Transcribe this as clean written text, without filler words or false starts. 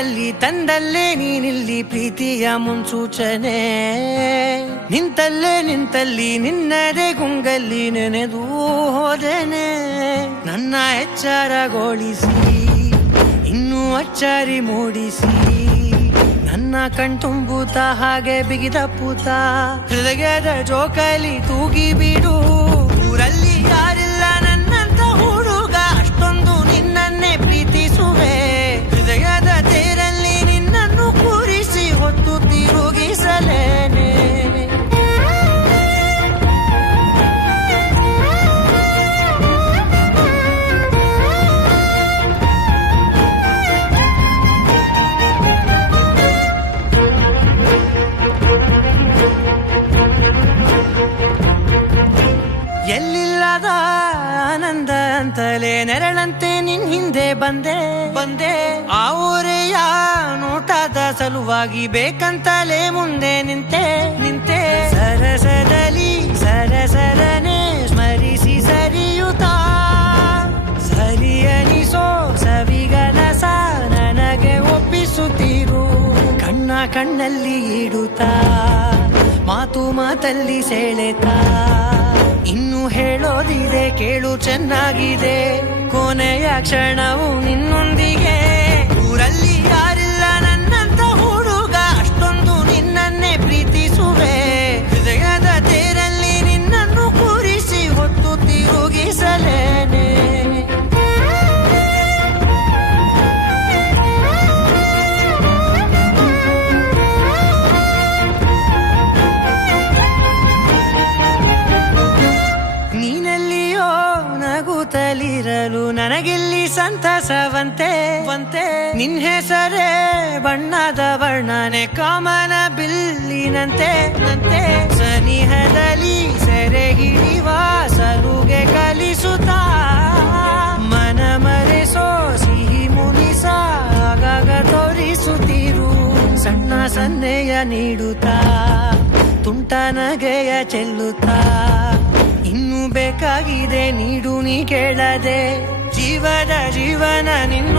ಮನೆಯಲ್ಲಿ ತಂದಲ್ಲೇ ನೀನಿಲ್ಲಿ ಪ್ರೀತಿಯ ಮುನ್ಸೂಚನೆ ನಿಂತಲ್ಲಿ ನಿನ್ನದೇ ಗುಂಗಲ್ಲಿ ನೆನೆದು ಹೋದೆನೆ ನನ್ನ ಎಚ್ಚರಗೊಳಿಸಿ ಇನ್ನೂ ಅಚ್ಚರಿ ಮೂಡಿಸಿ ನನ್ನ ಕಣ್ತುಂಬುತ್ತ ಹಾಗೆ ಬಿಗಿದ ಪೂತ ಹೃದಯದ ಜೋಕಾಲಿ ತೂಗಿ ಬಿಡು ಊರಲ್ಲಿ ಯಾರಿಲ್ಲ ನನ್ನಂತ ಹುಡುಗ ಅಷ್ಟೊಂದು ನಿನ್ನನ್ನೇ ಪ್ರೀತಿಸುವೆ ಹೃದಯದ ತೇರಲ್ಲಿ ನಿನ್ನನ್ನು ಕೂರಿಸಿ ಹೊತ್ತು ತಿರುಗಿಸಲೇನೆ ಎಲ್ಲಿಲ್ಲದ ಆನಂದ ಅಂತಲೇ ನೆರಳಂತೆ ನಿನ್ ಹಿಂದೆ ಬಂದೆ ಆ ಊರೆಯ ನೋಟದ ಸಲುವಾಗಿ ಬೇಕಂತಲೇ ಮುಂದೆ ನಿಂತೆ ಸರಸದಲ್ಲಿ ಸರಸರನೆ ಸ್ಮರಿಸಿ ಸರಿಯುತ್ತಾ ಸರಿಯನಿಸೋ ಸವಿಗನಸ ನನಗೆ ಒಪ್ಪಿಸುತ್ತೀರು ಕಣ್ಣಲ್ಲಿ ಇಡುತ್ತಾ ಮಾತಲ್ಲಿ ಸೆಳೆತಾ ಇನ್ನು ಹೇಳೋದಿದೆ ಕೇಳು ಚೆನ್ನಾಗಿದೆ ಕೊನೆಯ ಕ್ಷಣವು ನಿನ್ನೊಂದಿಗೆ ಊರಲ್ಲಿ ಯಾರಿಲ್ಲ ನನ್ನಂತ ಹುಡುಗ ಅಷ್ಟೊಂದು ನಿನ್ನನ್ನೇ ಪ್ರೀತಿಸುವೆ ಹೃದಯದ ತೇರಲ್ಲಿ ನಿನ್ನನ್ನು ಕೂರಿಸಿ ಹೊತ್ತು ತಿರುಗಿಸಲೇನೆ ನಗುತ್ತಲಿರಲು ನನಗಿಲ್ಲಿ ಸಂತಸವಂತೆ ನಿನ್ ಹೆಸರೇ ಬಣ್ಣದ ವರ್ಣನೆ ಕಾಮನ ಬಿಲ್ಲಿನಂತೆ ಸನಿಹದಲ್ಲಿ ಸೆರೆ ಹಿಡಿವ ಸರುಗೆ ಕಲಿಸುತ್ತಾ ಮನ ಮರೆಸೋ ಸಿಹಿ ಮುನಿಸ ಆಗಾಗ ತೋರಿಸುತ್ತಿರು ಸಣ್ಣ ಸನ್ನೆಯ ನೀಡುತ್ತಾ ತುಂಟ ನಗೆಯ ಚೆಲ್ಲುತ್ತಾ ಇನ್ನು ಬೇಕಾಗಿದೆ ನೀಡು ನೀ ಕೇಳದೆ ಜೀವನ ನಿನ್ನ